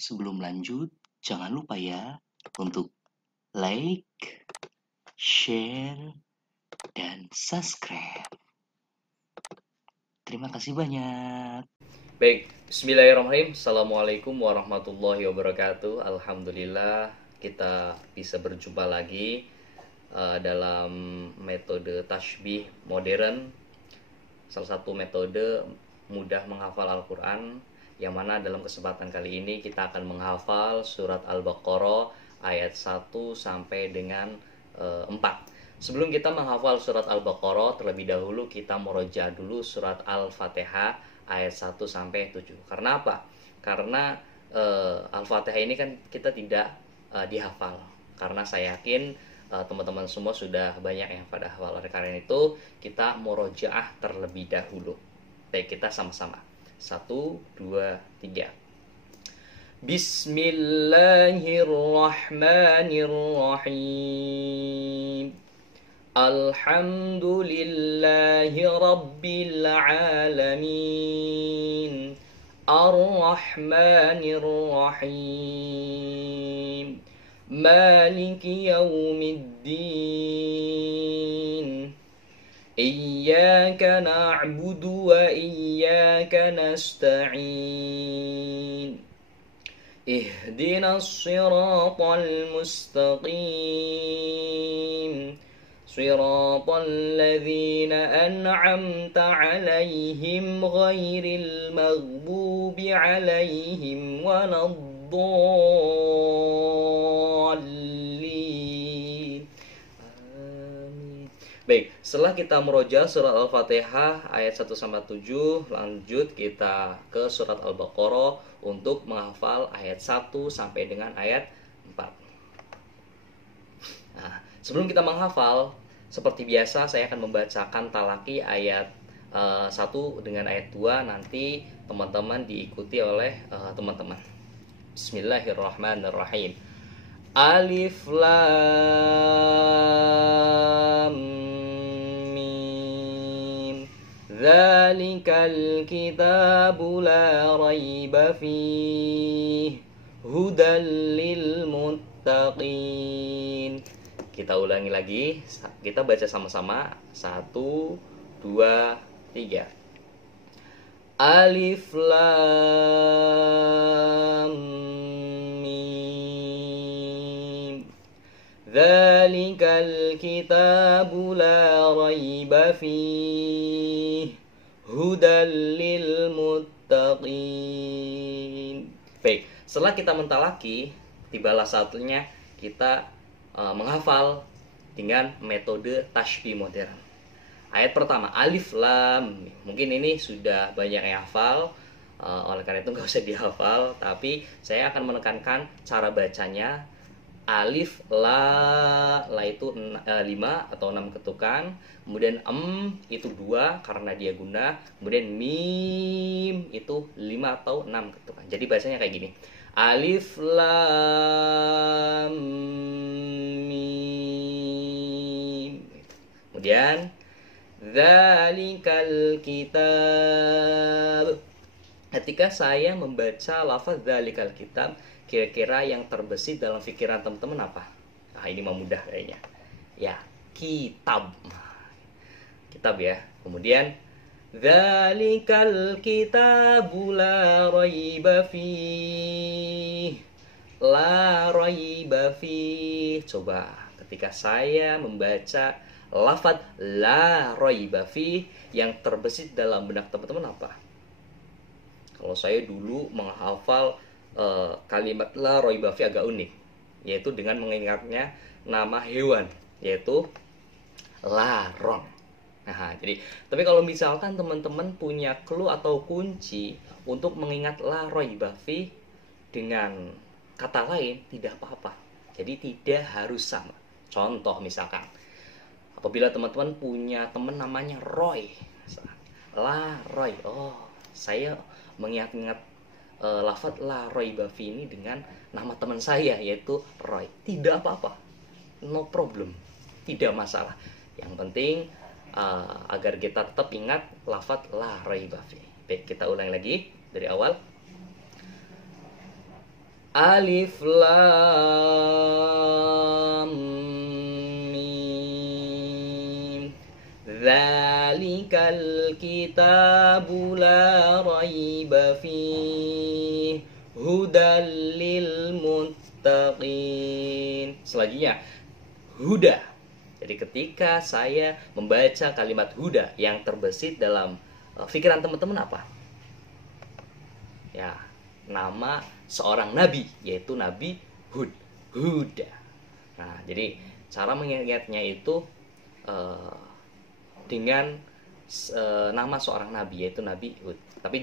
Sebelum lanjut, jangan lupa ya untuk like, share, dan subscribe. Terima kasih banyak. Baik, bismillahirrahmanirrahim. Assalamualaikum warahmatullahi wabarakatuh. Alhamdulillah kita bisa berjumpa lagi dalam metode tasbih modern. Salah satu metode mudah menghafal Al-Quran, yang mana dalam kesempatan kali ini kita akan menghafal surat Al-Baqarah ayat 1 sampai dengan 4. Sebelum kita menghafal surat Al-Baqarah, terlebih dahulu kita meroja dulu surat Al-Fatihah ayat 1 sampai 7. Karena apa? Karena Al-Fatihah ini kan kita tidak dihafal. Karena saya yakin teman-teman semua sudah banyak yang pada hafal. Oleh karena itu, kita murojaah terlebih dahulu. Baik, kita sama-sama. 1, 2, 3. Bismillahirrahmanirrahim. Alhamdulillahi Rabbil Alamin. Ar-Rahmanir-Rahim. Maliki Yawmiddin. Iyyaka na'budu wa iyyaka nasta'in. Ihdinas siratal mustaqim. Siratal ladzina an'amta 'alaihim ghairil maghdubi 'alaihim waladdallin. Amin. Baik, setelah kita meroja surat Al-Fatihah ayat 1 sampai 7, lanjut kita ke surat Al-Baqarah untuk menghafal ayat 1 sampai dengan ayat 4. Nah, sebelum kita menghafal, seperti biasa saya akan membacakan talaki ayat 1 dengan ayat 2. Nanti teman-teman diikuti oleh teman-teman. Bismillahirrahmanirrahim. Alif Lam Mim. Dzalikal kitabu la raiba fihi hudal lil muttaqin. Kita ulangi lagi, kita baca sama-sama. 1, 2, 3. Alif Lam Mim. Dzalikal kitabu la raiba fihi hudal lil muttaqin. Baik, setelah kita mentalaki, tibalah saatnya kita menghafal dengan metode tasbih modern. Ayat pertama, Alif Lam. Mungkin ini sudah banyak yang hafal, oleh karena itu nggak usah dihafal. Tapi saya akan menekankan cara bacanya. Alif La itu 5 atau 6 ketukan. Kemudian itu 2 karena dia guna. Kemudian Mim itu 5 atau 6 ketukan. Jadi bacanya kayak gini. Alif Lam Mim. Kemudian Dzalikal kitab. Ketika saya membaca lafaz dzalikal kitab, kira-kira yang terbesit dalam pikiran teman-teman apa? Nah, ini mah mudah kayaknya. Ya, kitab. Kitab ya. Kemudian dzalikal kitabu la raiba fihi. La raiba fihi. Coba ketika saya membaca lafaz la raiba fihi, yang terbesit dalam benak teman-teman apa? Kalau saya dulu menghafal kalimat la raiba fihi agak unik, yaitu dengan mengingatnya nama hewan, yaitu larong. Nah, jadi tapi kalau misalkan teman-teman punya clue atau kunci untuk mengingat la raiba fihi dengan kata lain, tidak apa-apa. Jadi tidak harus sama. Contoh misalkan, apabila teman-teman punya teman namanya Roy, la Roy, oh saya mengingat-ingat lafaz la raiba fihi ini dengan nama teman saya yaitu Roy. Tidak apa-apa, no problem, tidak masalah. Yang penting agar kita tetap ingat lafaz la raiba fihi. Baik, kita ulang lagi dari awal. Alif Lam Mim. Dzalikal kitabu la raiba fihi hudal lil muttaqin. Selanjutnya huda. Jadi ketika saya membaca kalimat huda yang terbesit dalam pikiran teman-teman apa? Ya, nama seorang nabi, yaitu Nabi Hud. Huda. Nah, jadi cara mengingatnya itu dengan nama seorang nabi, yaitu Nabi Hud. Tapi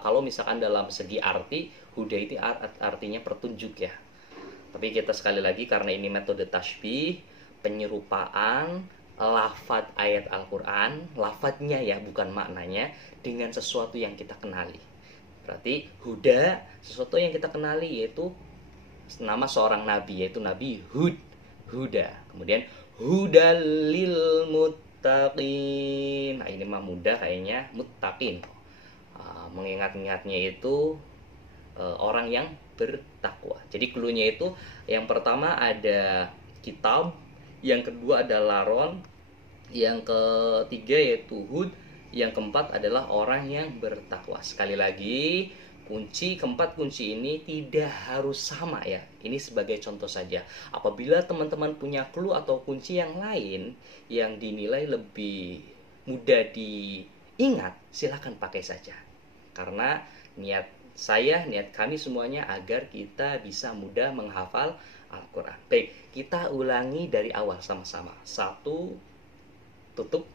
kalau misalkan dalam segi arti, huda itu artinya petunjuk ya. Tapi kita sekali lagi, karena ini metode tasbih, penyerupaan lafadz ayat Al-Quran, lafadznya ya, bukan maknanya, dengan sesuatu yang kita kenali. Berarti huda, sesuatu yang kita kenali, yaitu nama seorang nabi, yaitu Nabi Hud. Huda. Kemudian hudal lil muttaqin. Nah, ini mah mudah kayaknya, muttaqin. Mengingat-ingatnya itu orang yang bertakwa. Jadi cluenya itu, yang pertama ada kitab, yang kedua ada laron, yang ketiga yaitu hud, yang keempat adalah orang yang bertakwa. Sekali lagi, keempat kunci ini tidak harus sama ya. Ini sebagai contoh saja. Apabila teman-teman punya clue atau kunci yang lain yang dinilai lebih mudah diingat, silakan pakai saja. Karena niat kami semuanya agar kita bisa mudah menghafal Al-Quran. Baik, kita ulangi dari awal sama-sama. 1, tutup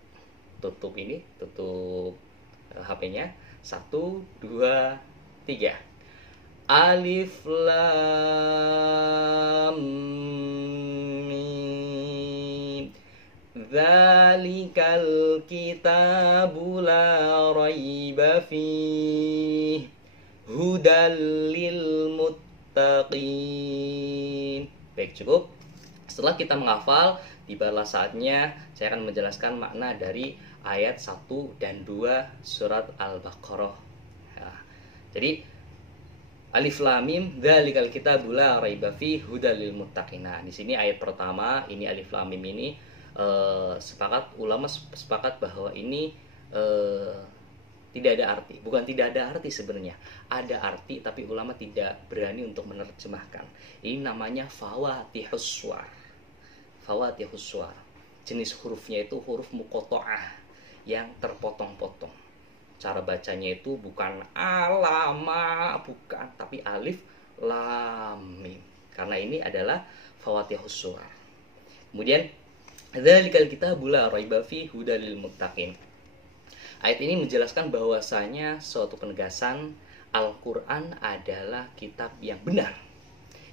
HP-nya. 1, 2, 3. Alif Lam Mim. Dzalikal kitabu la raiba fihi hudal lil muttaqin. Baik, cukup. Setelah kita menghafal, tibalah saatnya saya akan menjelaskan makna dari ayat 1 dan 2 surat Al-Baqarah. Ya. Jadi Alif Lam Mim, dzalikal kitabu la raiba fihi hudal lil muttaqin. Nah, di sini ayat pertama ini Alif Lam Mim ini ulama sepakat bahwa ini tidak ada arti. Bukan tidak ada arti sebenarnya. Ada arti tapi ulama tidak berani untuk menerjemahkan. Ini namanya fawatihus suwar. Fawatihus suwar. Jenis hurufnya itu huruf muqatta'ah yang terpotong-potong. Cara bacanya itu bukan alama, bukan, tapi alif lam mim. Karena ini adalah fawatihus suwar. Kemudian dzalikal kitabu la raiba fihi hudal lil muttaqin. Ayat ini menjelaskan bahwasanya suatu penegasan Al-Quran adalah kitab yang benar,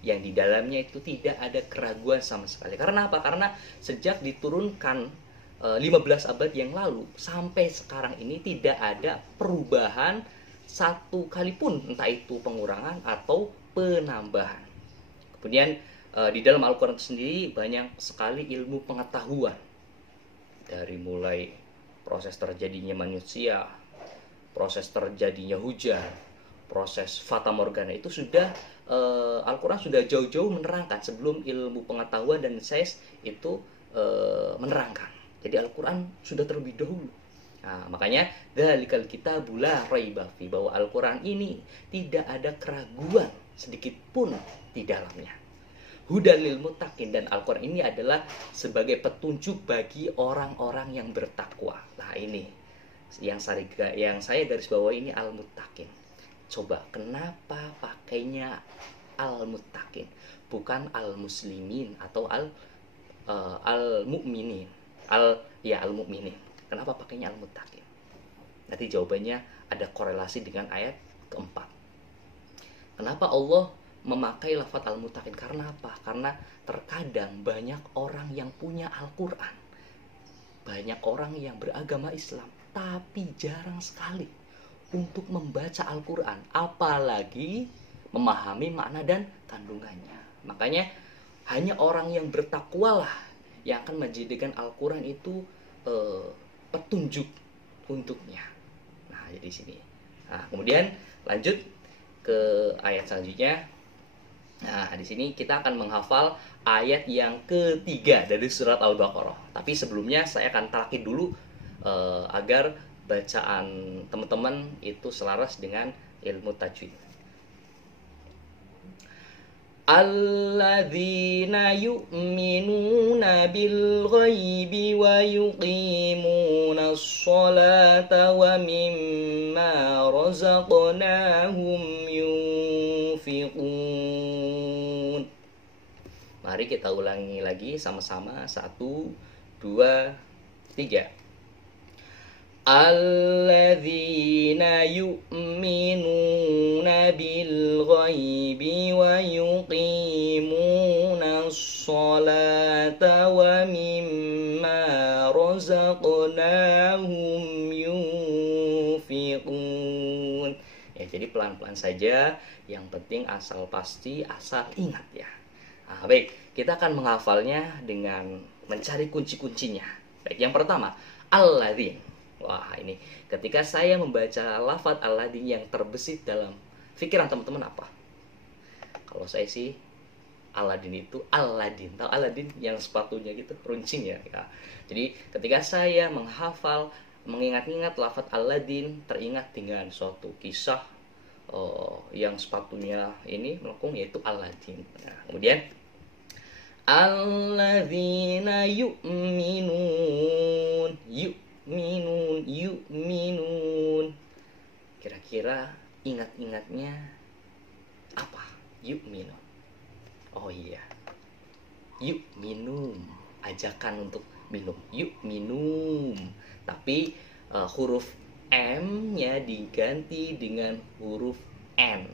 yang di dalamnya itu tidak ada keraguan sama sekali. Karena apa? Karena sejak diturunkan 15 abad yang lalu sampai sekarang ini tidak ada perubahan satu kali pun, entah itu pengurangan atau penambahan. Kemudian di dalam Al-Quran sendiri banyak sekali ilmu pengetahuan, dari mulai proses terjadinya manusia, proses terjadinya hujan, proses fata morgana, itu sudah Al-Quran sudah jauh-jauh menerangkan sebelum ilmu pengetahuan dan sains itu menerangkan. Jadi Al-Quran sudah terlebih dahulu. Nah, makanya dzalikal kitabu la raiba fihi, bahwa Al-Quran ini tidak ada keraguan sedikit pun di dalamnya. Hudal lil muttaqin, dan Al-Quran ini adalah sebagai petunjuk bagi orang-orang yang bertakwa. Nah, ini yang saya garis bawah ini al-muttaqin. Coba kenapa pakainya al-muttaqin, bukan al-muslimin atau al-mu'minin? Al-mu'minin. Kenapa pakainya al-muttaqin? Nanti jawabannya ada korelasi dengan ayat keempat. Kenapa Allah memakai lafaz al-muttaqin? Karena apa? Karena terkadang banyak orang yang punya Al-Quran, banyak orang yang beragama Islam, tapi jarang sekali untuk membaca Al-Quran, apalagi memahami makna dan kandungannya. Makanya hanya orang yang bertakwalah yang akan menjadikan Al-Quran itu petunjuk untuknya. Nah, jadi sini. Nah, kemudian lanjut ke ayat selanjutnya. Nah, di sini kita akan menghafal ayat yang ketiga dari surat Al-Baqarah. Tapi sebelumnya saya akan talkin dulu agar bacaan teman-teman itu selaras dengan ilmu tajwid. Alladzina yu'minuna bil ghaibi wa yuqimuna sholata wa mimma razaqnahum yunfiqun. Mari kita ulangi lagi sama-sama. 1, 2, 3. Alladzina yu'minuna bil ghaibi wa yuqimuna sholata wa mimma razaqnahum yunfiqun. Ya, jadi pelan-pelan saja, yang penting asal pasti, asal ingat ya. Nah, baik, kita akan menghafalnya dengan mencari kunci-kuncinya. Baik, yang pertama, alladzin. Wah, ini ketika saya membaca lafadz Alladzin yang terbesit dalam pikiran teman-teman apa? Kalau saya sih Aladin itu Aladin. Tahu Aladin yang sepatunya gitu, runcing ya. Jadi ketika saya menghafal, mengingat-ingat lafadz Aladin, teringat dengan suatu kisah yang sepatunya ini melengkung, yaitu Aladin. Nah, kemudian alladzina yu'minun, yu'minun. Kira-kira ingat-ingatnya apa? Yu'minun. Oh iya. Yuk minum. Ajakan untuk minum. Yuk minum. Tapi huruf M-nya diganti dengan huruf N.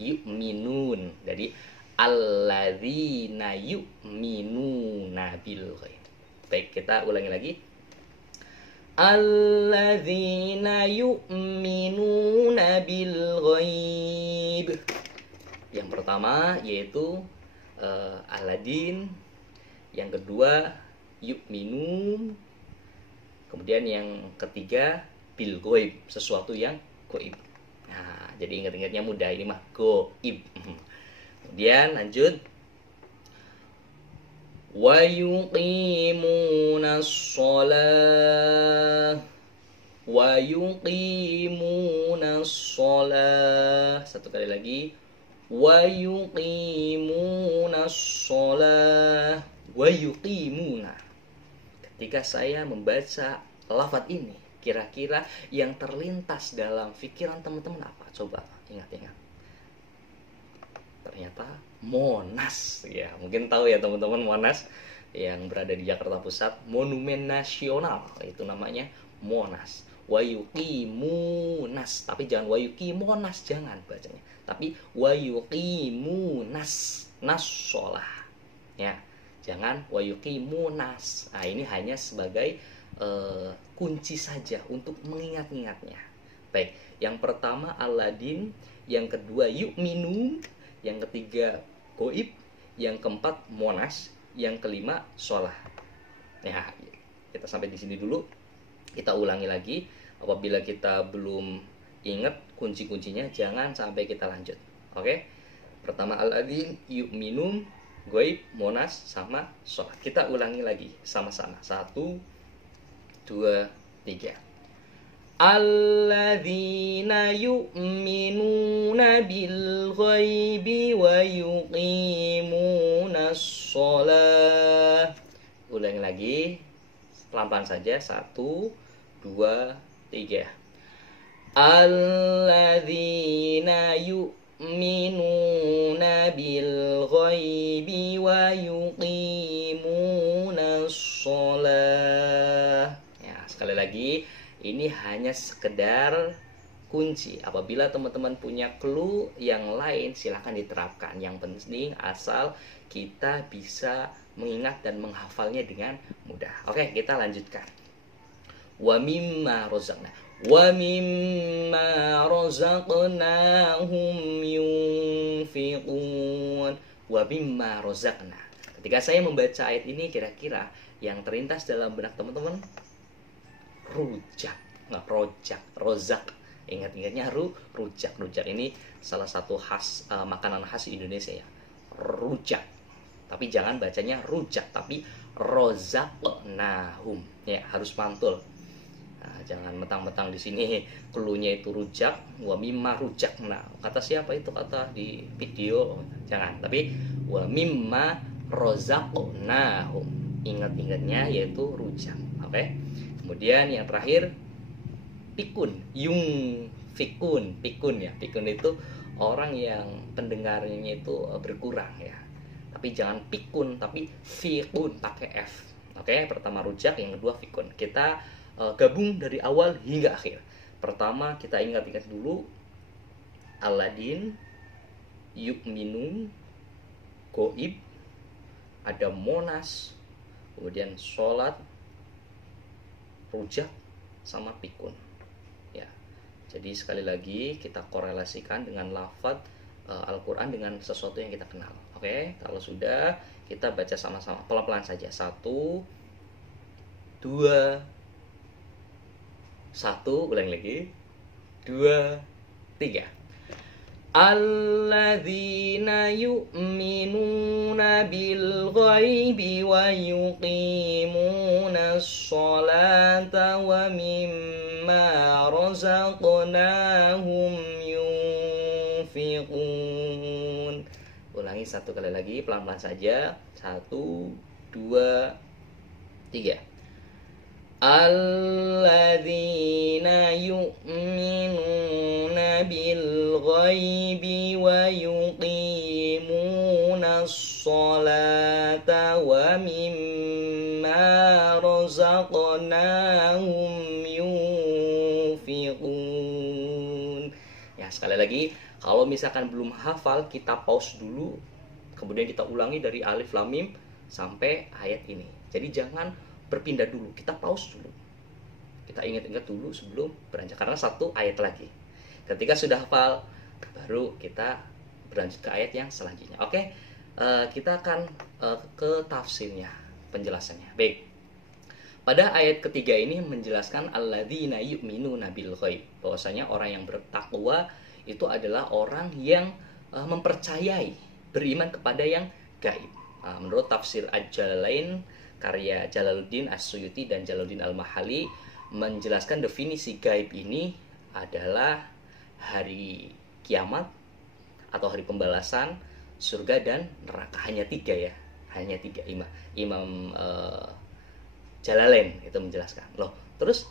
Yu'minun. Jadi alladzina yu'minuna bil ghaib. Baik, kita ulangi lagi. Alladzina yu'minuna bil ghaib. Yang pertama yaitu Aladin, yang kedua yu'minun, kemudian yang ketiga bil ghaib, sesuatu yang gaib. Nah, jadi ingat-ingatnya mudah, ini mah gaib. Kemudian lanjut, wa yuqimuna sholah, wa yuqimuna sholah. Satu kali lagi, wa yuqimuna sholah, wa yuqimuna. Ketika saya membaca lafadz ini, kira-kira yang terlintas dalam pikiran teman-teman apa? Coba ingat-ingat. Ternyata Monas, ya mungkin tahu ya teman-teman, Monas yang berada di Jakarta Pusat, monumen nasional, itu namanya Monas. Wa yuqimunas, tapi jangan wa yuqimonas, jangan bacanya, tapi wa yuqimunas, nas sholah ya, jangan wa yuqimunas. Nah, ini hanya sebagai kunci saja untuk mengingat-ingatnya. Baik, yang pertama Aladin, yang kedua yu'minun, yang ketiga gaib, yang keempat Monas, yang kelima sholah. Ya, kita sampai di sini dulu. Kita ulangi lagi. Apabila kita belum ingat kunci-kuncinya, jangan sampai kita lanjut. Oke? Pertama Aladin, yu'minun, gaib, Monas, sama sholah. Kita ulangi lagi sama-sama. 1, 2, 3. Alladzina yu'minuna bil ghaibi wa yuqimuna sholah. Ulangi lagi, pelan-pelan saja. 1, 2, 3. Alladzina yu'minuna bil ghaibi wa yuqimuna sholah. Ya, sekali lagi, ini hanya sekedar kunci. Apabila teman-teman punya clue yang lain, silahkan diterapkan. Yang penting asal kita bisa mengingat dan menghafalnya dengan mudah. Oke, kita lanjutkan. Wa mimma rozaqna, wa mimma rozaqnahum yunfiqun, wa mimma rozaqna. Ketika saya membaca ayat ini, kira-kira yang terlintas dalam benak teman-teman rujak, nggak rojak, rozak. Ingat-ingatnya rujak. Rujak ini salah satu khas makanan khas Indonesia ya. rujak. Tapi jangan bacanya rujak, tapi rozaqnahum. Ya, harus mantul. Nah, jangan mentang-mentang di sini cluenya itu rujak, wa mimma rujak. Nah, kata siapa itu kata di video? Jangan, tapi wa mimma rozaqnahum. Ingat-ingatnya yaitu rujak. Oke. Kemudian yang terakhir pikun, pikun ya. Pikun itu orang yang pendengarnya itu berkurang ya. Tapi jangan pikun, tapi fikun pakai F. Oke, pertama rujak, yang kedua fikun. Kita gabung dari awal hingga akhir. Pertama kita ingat-ingat dulu Aladin, Yukminun, Goib, ada Monas, kemudian sholat, rujak, sama pikun. Ya, jadi sekali lagi kita korelasikan dengan lafadz Al-Quran dengan sesuatu yang kita kenal. Oke, kalau sudah kita baca sama-sama pelan-pelan saja. 1, 2, 1, ulang lagi. 2, 3. Alladzina yu'minuna bil ghaibi wa yuqimuna sholata wa mimma razaqnahum yunfiqun. Ulangi 1 kali lagi, pelan-pelan saja. 1, 2, 3. Alladzina yu'minuna bil ghaibi wa yuqimuna sholata wa mimma razaqnahum yunfiqun. Ya, sekali lagi, kalau misalkan belum hafal, kita pause dulu, kemudian kita ulangi dari alif lam mim sampai ayat ini. Jadi jangan berpindah dulu, kita pause dulu, kita ingat-ingat dulu sebelum beranjak, karena 1 ayat lagi. Ketika sudah hafal, baru kita berlanjut ke ayat yang selanjutnya. Oke, kita akan ke tafsirnya, penjelasannya. Baik, pada ayat ketiga ini menjelaskan alladzina yu'minuna bil ghaib, bahwasanya orang yang bertakwa itu adalah orang yang mempercayai, beriman kepada yang gaib. Menurut tafsir Al-Jalalain karya Jalaluddin As-Suyuti dan Jalaluddin Al-Mahali menjelaskan definisi gaib ini adalah hari kiamat atau hari pembalasan, surga dan neraka. Hanya 3 ya, hanya 3. Imam Jalalain itu menjelaskan. Loh, terus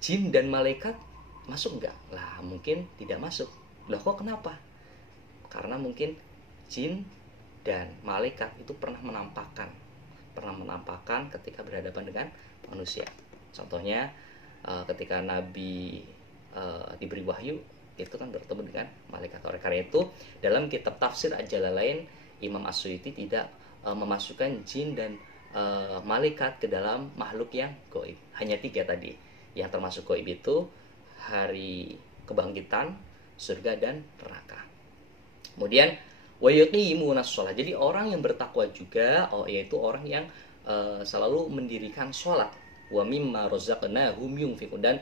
jin dan malaikat masuk enggak? Lah, mungkin tidak masuk. Loh, kok kenapa? Karena mungkin jin dan malaikat itu pernah menampakkan ketika berhadapan dengan manusia. Contohnya ketika Nabi diberi wahyu, itu kan bertemu dengan malaikat. Oleh karena itu, dalam kitab tafsir Al-Jalalain, Imam As-Suyuti tidak memasukkan jin dan malaikat ke dalam makhluk yang gaib. Hanya 3 tadi. Yang termasuk gaib itu hari kebangkitan, surga dan neraka. Kemudian wa yuqimunas shalah. Jadi orang yang bertakwa juga yaitu orang yang selalu mendirikan sholat. Wa mimma razaqnahum yunfiqun, dan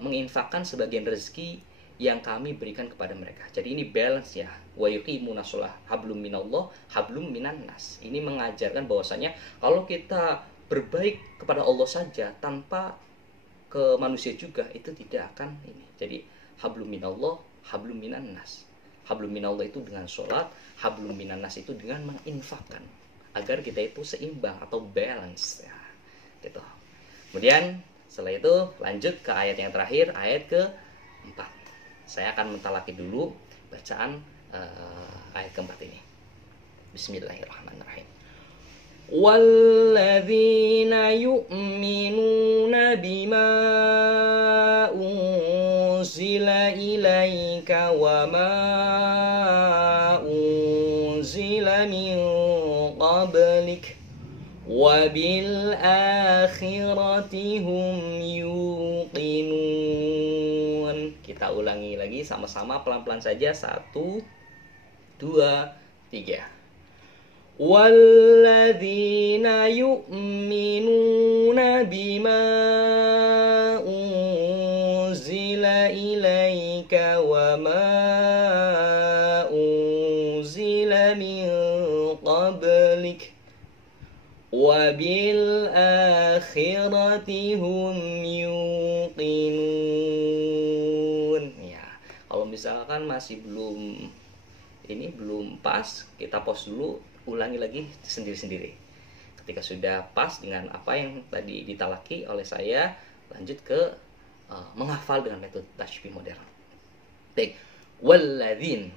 menginfakkan sebagian rezeki yang kami berikan kepada mereka. Jadi ini balance ya. Wa yuqimunas shalah, hablum minallah, hablum minan nas. Ini mengajarkan bahwasanya kalau kita berbaik kepada Allah saja tanpa ke manusia juga, itu tidak akan ini. Jadi hablum minallah, hablum minan nas. Hablum minallah itu dengan sholat, hablum minan nas itu dengan menginfakkan, agar kita itu seimbang atau balance ya, gitu. Kemudian setelah itu lanjut ke ayat yang terakhir, ayat ke-4. Saya akan mentalaki dulu bacaan ayat ke-4 ini. Bismillahirrahmanirrahim. Walladzina yu'minuna bima unzila ilaika wa ma unzila min qablik wa bil akhirati hum yuqinun. Kita ulangi lagi sama-sama pelan-pelan saja. 1, 2, 3. Walladzina yu'minuna bima unzila ilaika wa ma unzila min Wabil akhirati hum yuqinun. Ya, kalau misalkan masih belum pas, kita pause dulu, ulangi lagi sendiri-sendiri. Ketika sudah pas dengan apa yang tadi ditalaki oleh saya, lanjut ke menghafal dengan metode tashbih modern. Baik, walladzin.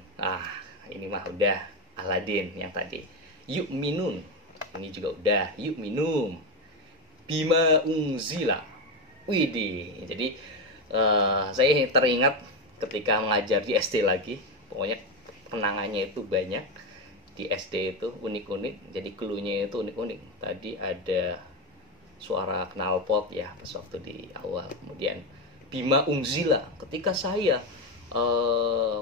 Ini mah udah Aladin yang tadi. Yu'minun. Ini juga udah yu'minum. Bima unzila. Widih. Jadi saya teringat ketika mengajar di SD lagi. Pokoknya kenangannya itu banyak. Di SD itu unik-unik. Jadi cluenya itu unik-unik. Tadi ada suara knalpot ya pas waktu di awal. Kemudian Bima unzila. Ketika saya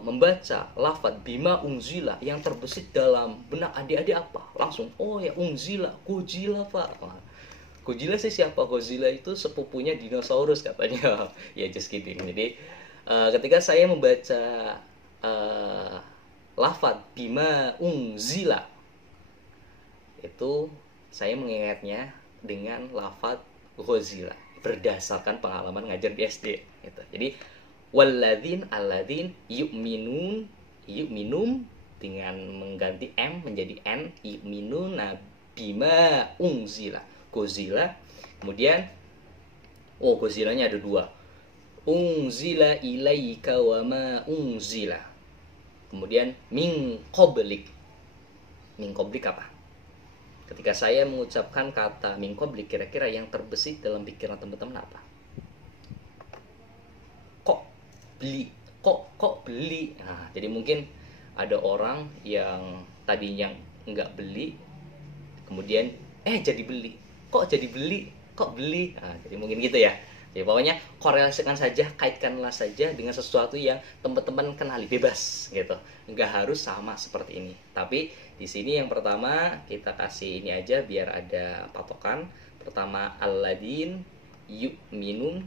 membaca lafadz bima unzila yang terbesit dalam benak adik-adik apa? Langsung, oh ya unzila, Godzilla pak. Godzilla sih siapa? Godzilla itu sepupunya dinosaurus katanya. Ya just kidding. Jadi ketika saya membaca lafadz bima unzila, itu saya mengingatnya dengan lafadz Godzilla berdasarkan pengalaman ngajar di SD. Gitu. Jadi walladzin alladzin yu'minum dengan mengganti M menjadi N, yu'minun bima unzila, Godzilla. Kemudian Godzillanya ada dua, unzila ilaika wa ma unzila. Kemudian min qablik apa? Ketika saya mengucapkan kata min qablik, kira-kira yang terbesit dalam pikiran teman-teman apa? Kok beli. Nah, jadi mungkin ada orang yang tadinya nggak beli, kemudian jadi beli. Kok beli. Nah, jadi mungkin gitu ya. Jadi pokoknya korelasikan saja, kaitkanlah saja dengan sesuatu yang teman-teman kenali, bebas gitu. Nggak harus sama seperti ini. Tapi di sini yang pertama kita kasih ini aja biar ada patokan. Pertama Aladin, yu'minun,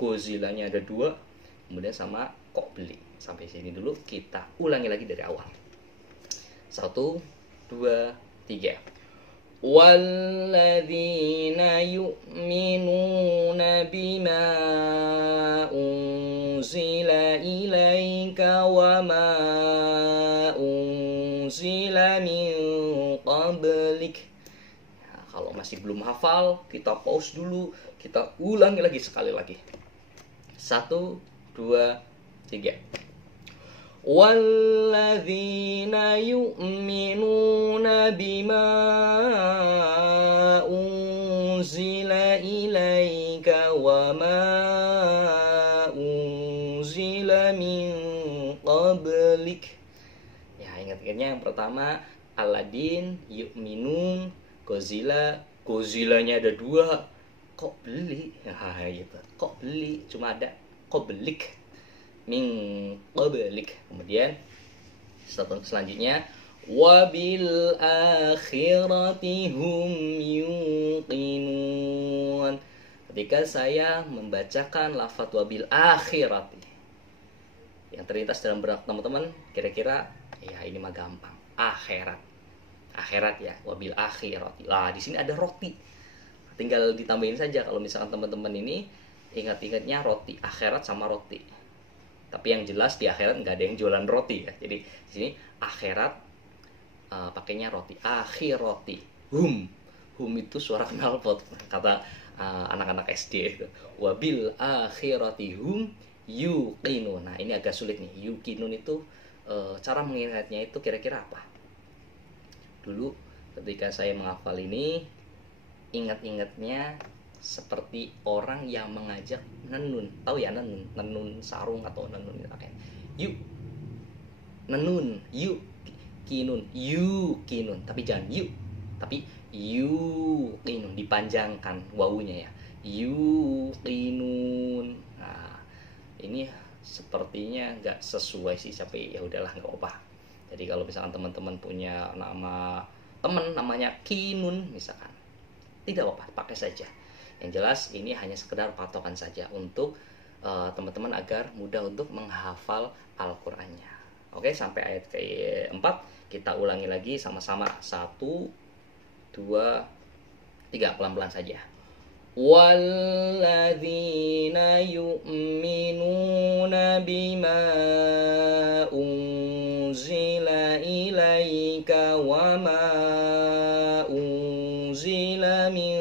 Godzilla-nya ada dua, kemudian sama kok beli. Sampai sini dulu, kita ulangi lagi dari awal. 1, 2, 3. Walladzina yu'minuna bima unzila ilaika wa ma unzila min qablik. Nah, kalau masih belum hafal, kita pause dulu, kita ulangi lagi sekali lagi. 1, 2, 3. Walladzina yu'minuna bima unzila ilaika wa ma unzila min qablik. Ya, ingat-ingatnya yang pertama Aladin, yu'minun, Godzilla-nya ada dua. Kok beli? Nah, gitu. Kok beli? Cuma ada qablik, min qablik. Kemudian selanjutnya wabil akhirati hum yuqinun. Ketika saya membacakan lafadz wabil akhirati, yang terlintas dalam benak teman-teman kira-kira ya ini mah gampang. Akhirat ya, wabil akhirati. Lah, di sini ada roti. Tinggal ditambahin saja kalau misalkan teman-teman ini ingat-ingatnya roti, akhirat sama roti. Tapi yang jelas di akhirat nggak ada yang jualan roti ya. Jadi di sini akhirat pakainya roti, akhirati. Hum itu suara knalpot kata anak-anak SD itu. Wabil akhirati hum yuqinun. Nah, ini agak sulit nih. Yuqinun itu cara mengingatnya itu kira-kira apa? Dulu ketika saya menghafal ini, ingat-ingatnya seperti orang yang mengajak nenun. Tahu ya nenun sarung atau nenun kayak yuk nenun, yuk kinun, tapi jangan yuk, tapi yuqinun, dipanjangkan wawunya ya, yuqinun. Nah, ini sepertinya nggak sesuai sih, tapi ya udahlah, nggak apa. Jadi kalau misalkan teman-teman punya nama teman namanya Kinun misalkan, tidak apa-apa, pakai saja. Yang jelas ini hanya sekedar patokan saja untuk teman-teman agar mudah untuk menghafal Al-Qur'annya. Oke, sampai ayat ke-4 kita ulangi lagi sama-sama. 1, 2, 3, pelan-pelan saja. Walladzina yu'minuna bima unzila ilaika wa ma unzila min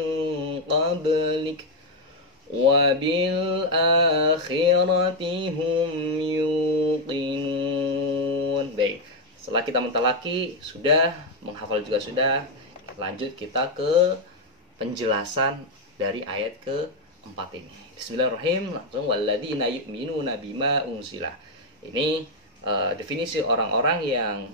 qablik wa bil akhirati hum yuqinun. Baik, setelah kita mentalaki sudah, menghafal juga sudah, lanjut kita ke penjelasan dari ayat ke-4 ini. Bismillahirrahmanirrahim. Langsung walladzina yu'minuna bima unzila. Ini definisi orang-orang yang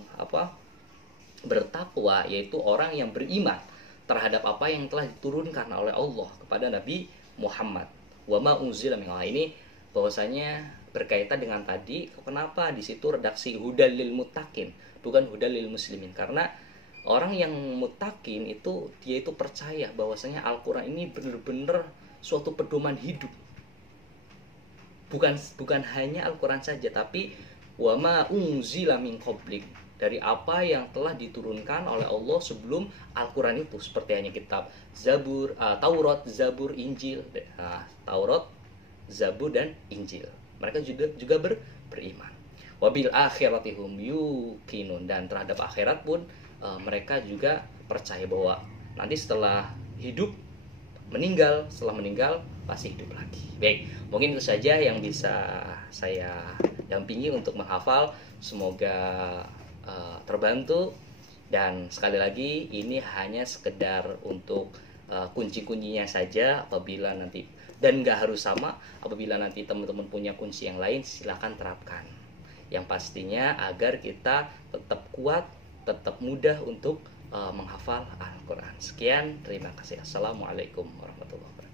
bertakwa, yaitu orang yang beriman terhadap apa yang telah diturunkan oleh Allah kepada Nabi Muhammad. Wa ma unzila min Allah, ini bahwasanya berkaitan dengan tadi, kenapa di situ redaksi hudal lil muttaqin bukan hudal lil muslimin, karena orang yang mutakin itu dia itu percaya bahwasanya Al-Quran ini benar-benar suatu pedoman hidup. Bukan hanya Al-Quran saja, tapi wa ma unzila min qablik, dari apa yang telah diturunkan oleh Allah sebelum Al-Quran itu, seperti hanya kitab Zabur, Taurat, Zabur, Injil. Taurat, Zabur dan Injil. Mereka juga beriman. Wabil akhirati hum yuqinun, dan terhadap akhirat pun mereka juga percaya bahwa nanti setelah hidup, setelah meninggal pasti hidup lagi. Baik, mungkin itu saja yang bisa saya dampingi untuk menghafal. Semoga terbantu, dan sekali lagi ini hanya sekedar untuk kunci-kuncinya saja. Apabila nanti, dan nggak harus sama, apabila nanti teman-teman punya kunci yang lain silahkan terapkan. Yang pastinya agar kita tetap kuat, tetap mudah untuk menghafal Al-Quran. Sekian, terima kasih. Assalamualaikum warahmatullahi wabarakatuh.